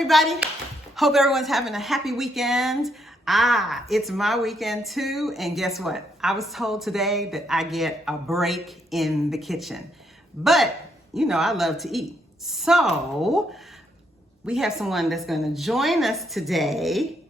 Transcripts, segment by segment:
everybody. Hope everyone's having a happy weekend. It's my weekend too. And guess what? I was told today that I get a break in the kitchen. But, you know, I love to eat. So we have someone that's going to join us today.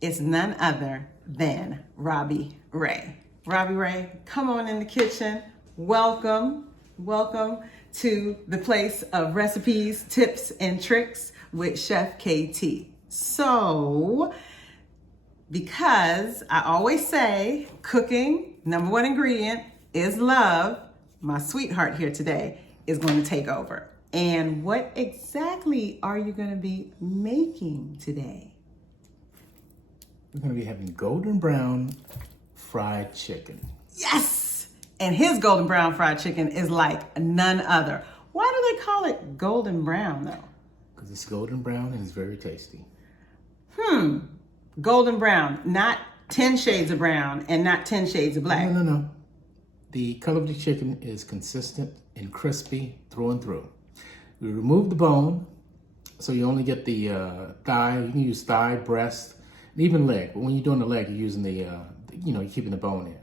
It's none other than Robbie Ray. Robbie Ray, come on in the kitchen. Welcome to the place of recipes, tips, and tricks with Chef KT. So, because I always say cooking, number one ingredient is love, my sweetheart here today is going to take over. And what exactly are you going to be making today? We're going to be having golden brown fried chicken. Yes! And his golden brown fried chicken is like none other. Why do they call it golden brown though? Because it's golden brown and it's very tasty. Golden brown, not 10 shades of brown and not 10 shades of black. No. The color of the chicken is consistent and crispy through and through. We remove the bone, so you only get the thigh. You can use thigh, breast, and even leg. But when you're doing the leg, you're using you're keeping the bone in.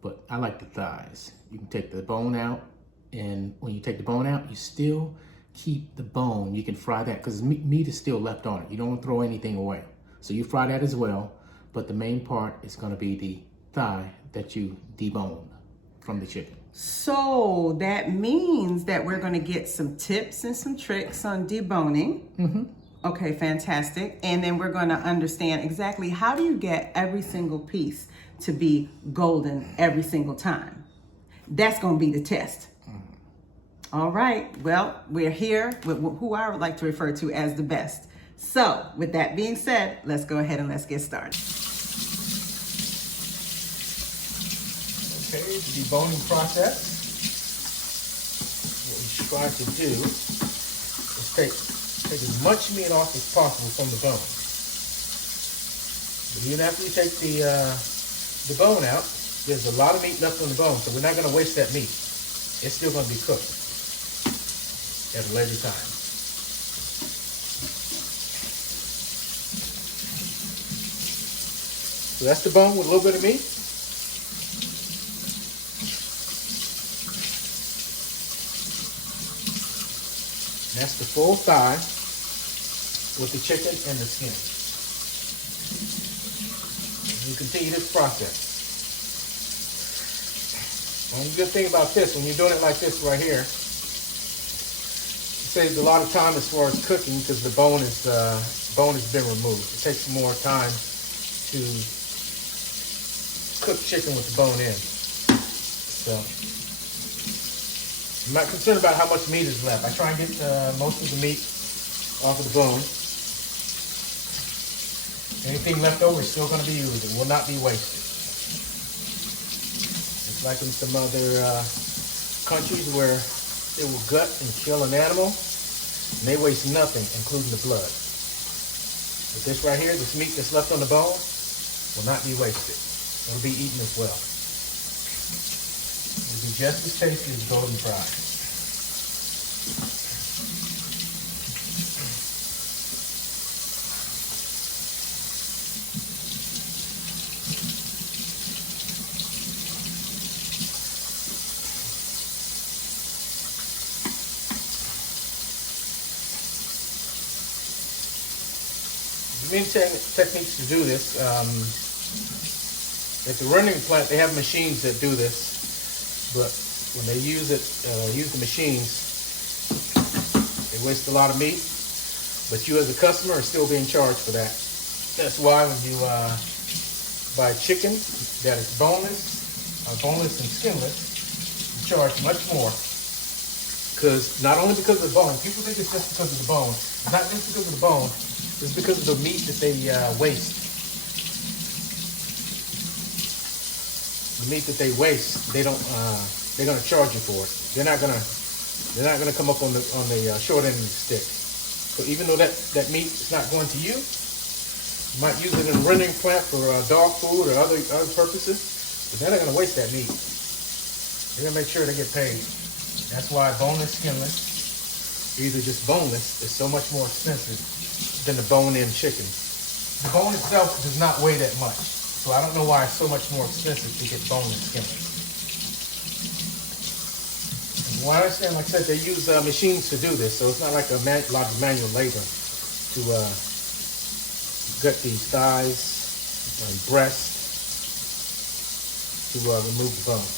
But I like the thighs. You can take the bone out, and when you take the bone out, you still keep the bone. You can fry that because meat is still left on it. You don't want to throw anything away. So you fry that as well, but the main part is going to be the thigh that you debone from the chicken. So that means that we're going to get some tips and some tricks on deboning. Mm-hmm. Okay, fantastic. And then we're going to understand exactly how do you get every single piece to be golden every single time. That's going to be the test. All right, well, we're here with who I would like to refer to as the best. So with that being said, let's go ahead and let's get started. Okay, the deboning process. What we strive to do is take as much meat off as possible from the bone. But even after you take the bone out, there's a lot of meat left on the bone, so we're not going to waste that meat. It's still going to be cooked at a later time. So that's the bone with a little bit of meat. And that's the full thigh with the chicken and the skin. And you continue this process. One good thing about this, when you're doing it like this right here, it saves a lot of time as far as cooking because the bone has been removed. It takes more time to cook chicken with the bone in. So I'm not concerned about how much meat is left. I try and get most of the meat off of the bone. Anything left over is still going to be used. It will not be wasted. It's like in some other countries where they will gut and kill an animal, and they waste nothing, including the blood. But this right here, this meat that's left on the bone, will not be wasted. It'll be eaten as well. It'll be just as tasty as golden fried. Many techniques to do this. At the rendering plant, they have machines that do this, but when they use the machines, they waste a lot of meat. But you, as a customer, are still being charged for that. That's why when you buy chicken that is boneless and skinless, you charge much more. Because not only because of the bone, people think it's just because of the bone. It's not just because of the bone. It's because of the meat that they waste. The meat that they waste, they're gonna charge you for it. They're not gonna come up on the short end of the stick. So even though that meat is not going to you, you might use it in a rendering plant for dog food or other purposes, but they're not gonna waste that meat. They're gonna make sure they get paid. That's why boneless, skinless either just boneless, is so much more expensive than the bone-in chicken. The bone itself does not weigh that much, so I don't know why it's so much more expensive to get boneless skinless. And what I understand, like I said, they use machines to do this, so it's not like a lot of manual labor to gut these thighs and breast to remove the bone.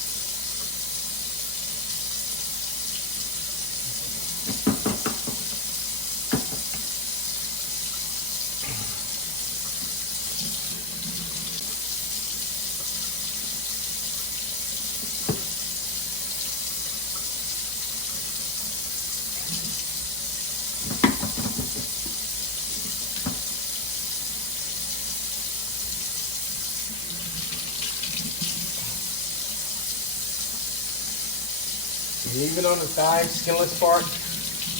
Even on the thigh, skinless part,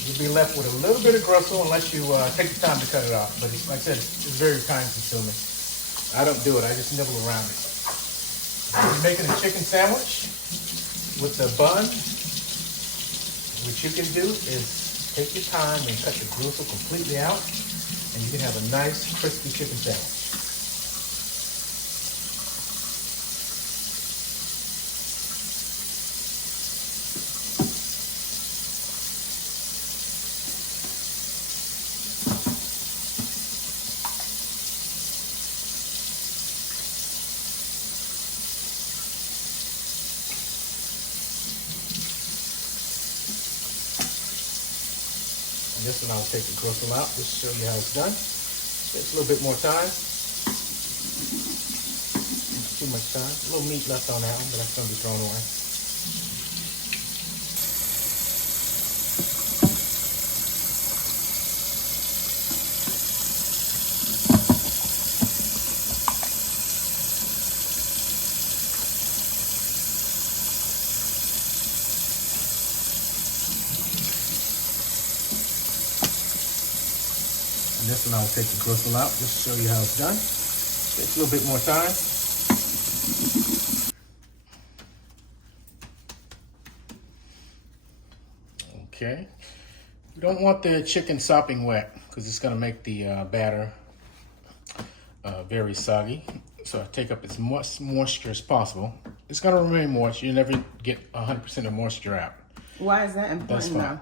you'll be left with a little bit of gristle unless you take the time to cut it off. But it's, like I said, it's very time consuming. I don't do it, I just nibble around it. If you're making a chicken sandwich with the bun, what you can do is take your time and cut the gristle completely out, and you can have a nice crispy chicken sandwich. This one I'll take the gristle out just to show you how it's done. Takes a little bit more time. Not too much time. A little meat left on that one, but that's going to be thrown away. And this one I'll take the gristle out just to show you how it's done. Takes a little bit more time. Okay. You don't want the chicken sopping wet because it's going to make the batter very soggy. So I take up as much moisture as possible. It's going to remain moist. You never get 100% of moisture out. Why is that important? That's fine.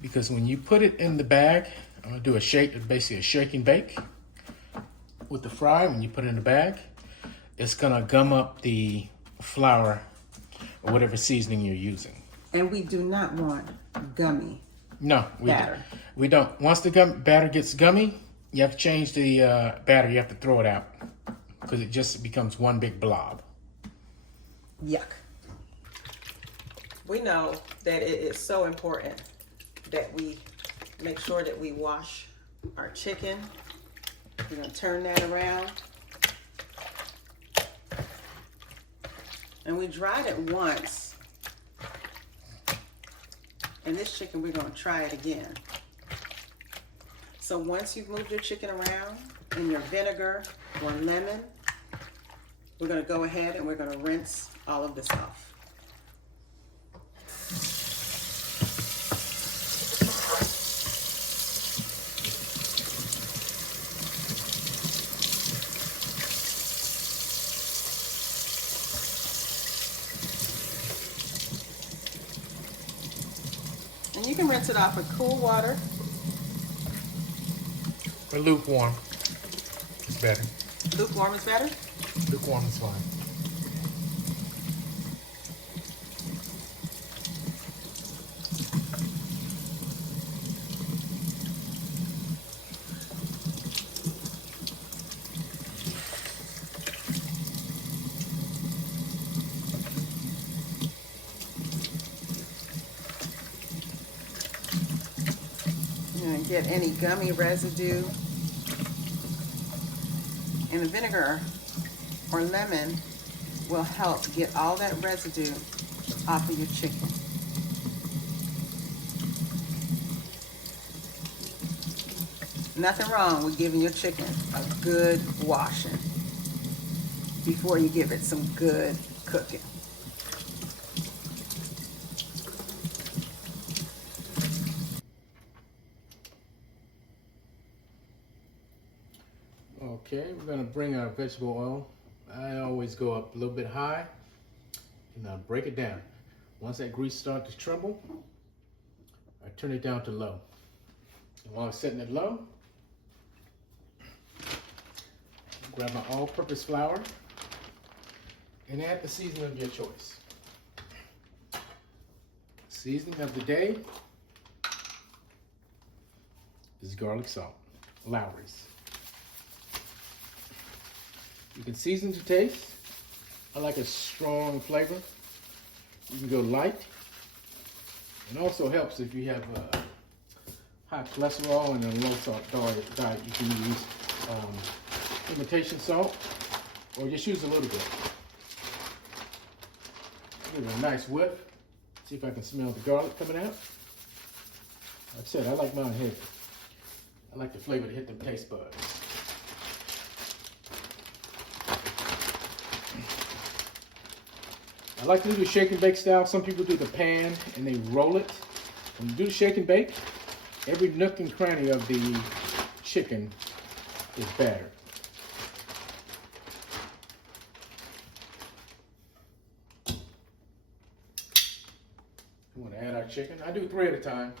Because when you put it in the bag, I'm going to do a shake, basically a shake and bake with the fry. When you put it in the bag, it's going to gum up the flour or whatever seasoning you're using. And we do not want gummy batter. We don't. Once the batter gets gummy, you have to change the batter. You have to throw it out because it just becomes one big blob. Yuck. We know that it is so important that we make sure that we wash our chicken. We're going to turn that around. And we dried it once. And this chicken, we're going to try it again. So once you've moved your chicken around in your vinegar or lemon, we're going to go ahead and we're going to rinse all of this off. And you can rinse it off with cool water. Or lukewarm. It's better. Lukewarm is better? Lukewarm is fine. Get any gummy residue, and the vinegar or lemon will help get all that residue off of your chicken. Nothing wrong with giving your chicken a good washing before you give it some good cooking. Okay, we're gonna bring our vegetable oil. I always go up a little bit high and break it down. Once that grease starts to tremble, I turn it down to low. And while I'm setting it low, grab my all-purpose flour and add the seasoning of your choice. Seasoning of the day is garlic salt, Lowry's. You can season to taste. I like a strong flavor. You can go light. It also helps if you have high cholesterol and a low salt diet. You can use imitation salt or just use a little bit. Give it a nice whiff. See if I can smell the garlic coming out. Like I said, I like mine heavy. I like the flavor to hit them taste buds. I like to do the shake and bake style. Some people do the pan and they roll it. When you do the shake and bake, every nook and cranny of the chicken is battered. We want to add our chicken. I do 3 at a time.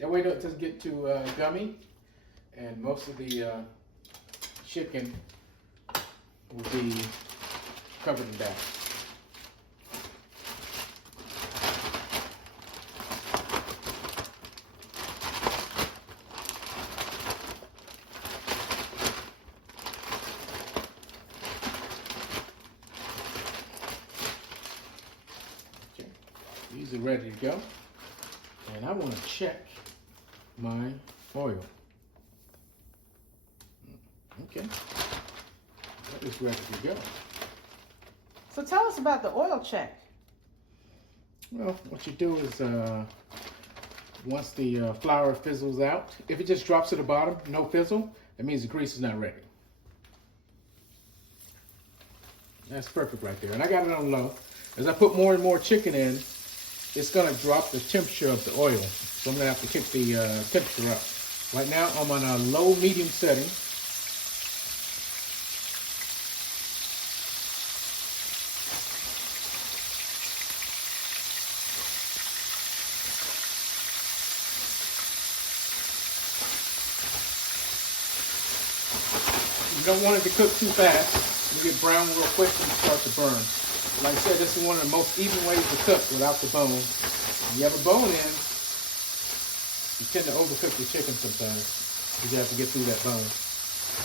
That way it doesn't get too gummy, and most of the chicken will be covered in batter. These are ready to go. And I want to check my oil. Okay. That is ready to go. So tell us about the oil check. Well, what you do is once the flour fizzles out, if it just drops to the bottom, no fizzle, that means the grease is not ready. That's perfect right there. And I got it on low. As I put more and more chicken in, it's going to drop the temperature of the oil. So I'm going to have to kick the temperature up. Right now I'm on a low medium setting. You don't want it to cook too fast. It'll get brown real quick and start to burn. Like I said, this is one of the most even ways to cook without the bone. When you have a bone in, you tend to overcook the chicken sometimes. You have to get through that bone.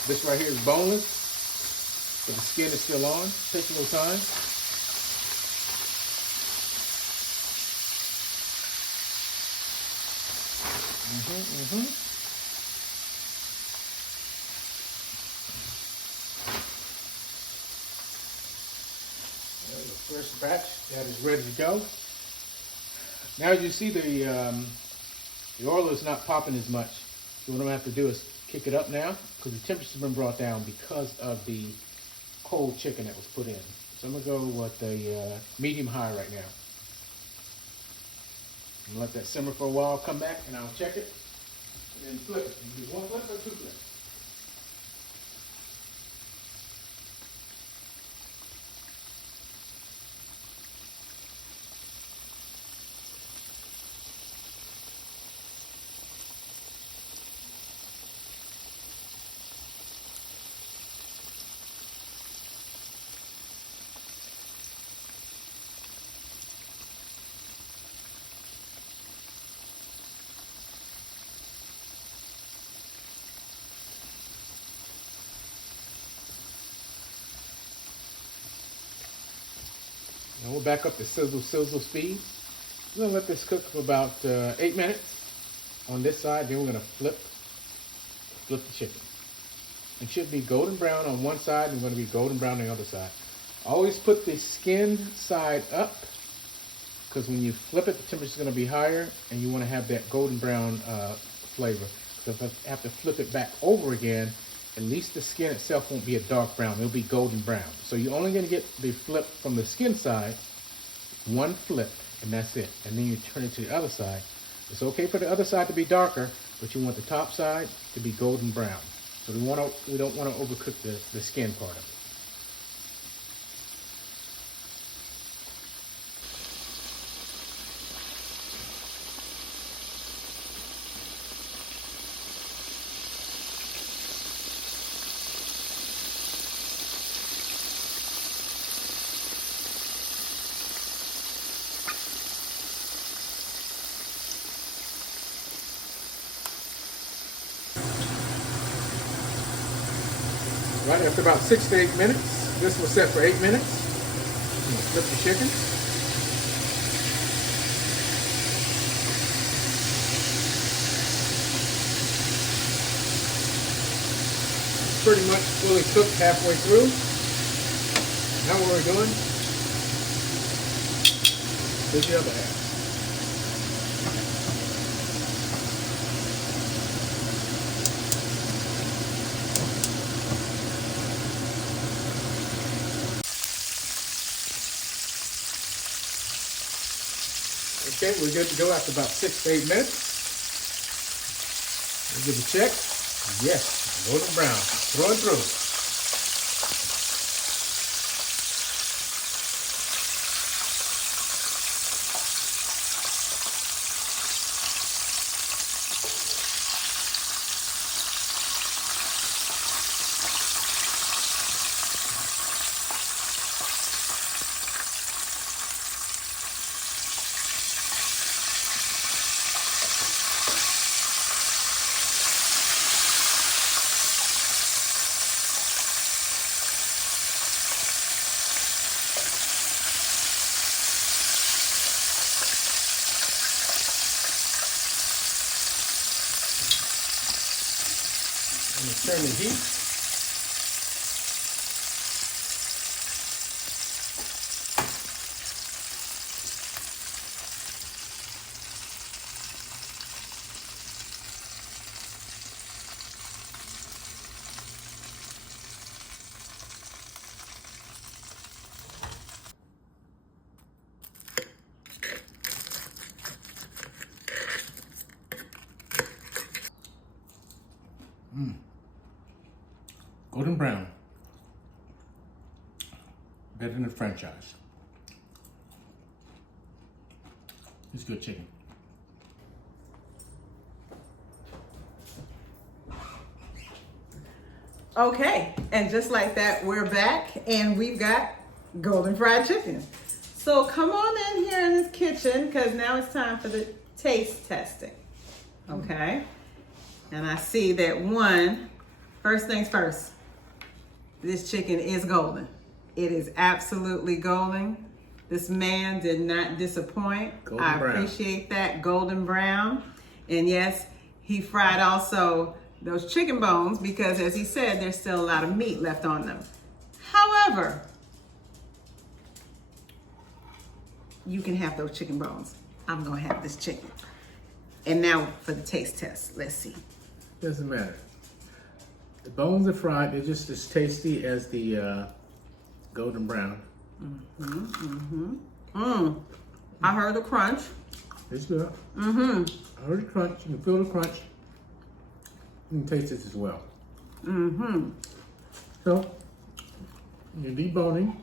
This right here is boneless, but the skin is still on. Takes a little time. First batch that is ready to go. Now you see the oil is not popping as much. So what I'm gonna have to do is kick it up now because the temperature's been brought down because of the cold chicken that was put in. So I'm gonna go with a medium high right now. And let that simmer for a while, come back and I'll check it and then flip it. You do 1 flip or 2 flips? And we'll back up to sizzle speed. We're gonna let this cook for about 8 minutes on this side. Then we're gonna flip the chicken. It should be golden brown on one side and going to be golden brown on the other side. Always put the skin side up because when you flip it, the temperature is going to be higher and you want to have that golden brown flavor. So if I have to flip it back over again, at least the skin itself won't be a dark brown. It'll be golden brown. So you're only going to get the flip from the skin side, 1 flip, and that's it. And then you turn it to the other side. It's okay for the other side to be darker, but you want the top side to be golden brown. So we don't want to overcook the skin part of it. Right, after about 6 to 8 minutes, this will set for 8 minutes. Flip the chicken. Pretty much fully cooked halfway through. Now what we're doing is the other half. Okay, we're good to go after about 6 to 8 minutes. We'll give it a check. Yes, golden brown, through and through. I'm going to turn the heat. Golden brown. Better than the franchise. It's good chicken. Okay, and just like that, we're back and we've got golden fried chicken. So come on in here in this kitchen because now it's time for the taste testing. Okay, and I see that first things first, this chicken is golden. It is absolutely golden. This man did not disappoint. I appreciate that, golden brown. And yes, he fried also those chicken bones because as he said, there's still a lot of meat left on them. However, you can have those chicken bones. I'm gonna have this chicken. And now for the taste test, let's see. Doesn't matter. The bones are fried, they're just as tasty as the golden brown. I heard the crunch. It's good. I heard the crunch, you can feel the crunch. You can taste it as well. So, you're deboning.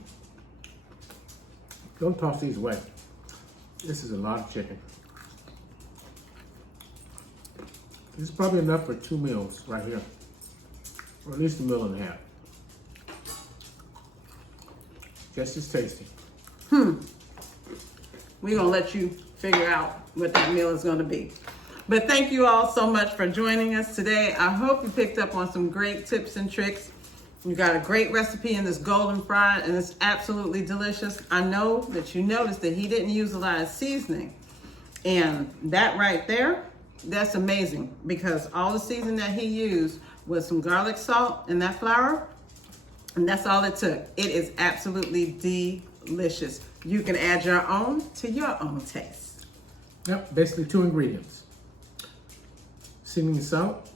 Don't toss these away. This is a lot of chicken. This is probably enough for 2 meals right here. Or at least a meal and a half. Just as tasty. We're gonna let you figure out what that meal is gonna be. But thank you all so much for joining us today. I hope you picked up on some great tips and tricks. You got a great recipe in this golden fried and it's absolutely delicious. I know that you noticed that he didn't use a lot of seasoning. And that right there, that's amazing because all the seasoning that he used was some garlic salt and that flour, and that's all it took. It is absolutely delicious. You can add your own to your own taste. Yep, basically 2 ingredients. Seasoning salt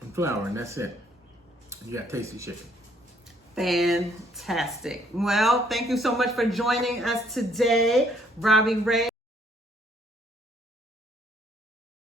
and flour, and that's it. You got tasty chicken. Fantastic. Well, thank you so much for joining us today, Robbie Ray.